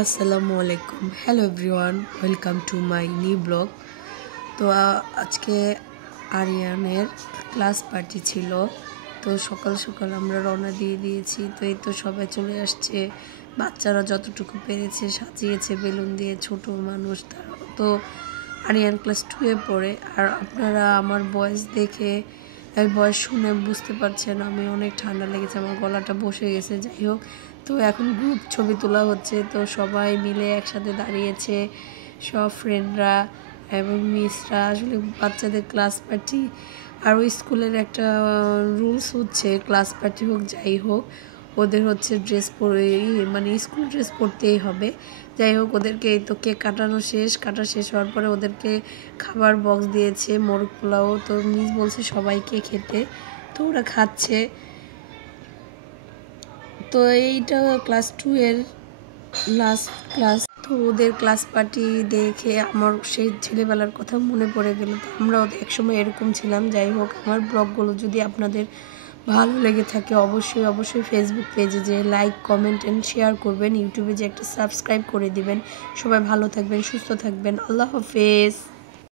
আসসালামু আলাইকুম। Hello everyone, welcome to my new blog. তো আজকে আরিয়ানের ক্লাস পার্টি ছিল। তো সকাল সকাল আমরা রওনা দিয়ে দিয়েছি। তো এই তো সবাই চলে আসছে, বাচ্চারা যতটুকু পেরেছে সাজিয়েছে বেলুন দিয়ে, ছোট মানুষ তারা। তো আরিয়ান ক্লাস 2-এ পড়ে। আর আপনারা আমার ভয়েস দেখে ভয়েস শুনে বুঝতে পারছেন আমি অনেক ঠান্ডা লেগেছে, আমার গলাটা বসে গেছে। যাই হোক, তো এখন গ্রুপ ছবি তোলা হচ্ছে। তো সবাই মিলে একসাথে দাঁড়িয়েছে, সব ফ্রেন্ডরা এবং মিসরা। আসলে বাচ্চাদের ক্লাস পার্টি আর ওই স্কুলের একটা রুলস হচ্ছে, ক্লাস পার্টি হোক যাই হোক ওদের হচ্ছে ড্রেস পরে, মানে স্কুল ড্রেস পরতেই হবে। যাই হোক, ওদেরকে এই তো কেক কাটা শেষ হওয়ার পরে ওদেরকে খাবার বক্স দিয়েছে, মোরগ পোলাও। তো মিস বলছে সবাইকে খেতে, তো ওরা খাচ্ছে। তো এইটা ক্লাস 2-এর লাস্ট ক্লাস। তো ওদের ক্লাস পার্টি দেখে আমার সেই ছেলেবেলার কথা মনে পড়ে গেল। তো আমরাও একসময় এরকম ছিলাম। যাই হোক, আমার ব্লগগুলো যদি আপনাদের ভালো লেগে থাকে অবশ্যই ফেসবুক পেজে যে লাইক, কমেন্ট অ্যান্ড শেয়ার করবেন। ইউটিউবে যে একটা সাবস্ক্রাইব করে দিবেন। সবাই ভালো থাকবেন, সুস্থ থাকবেন। আল্লাহ হাফেজ।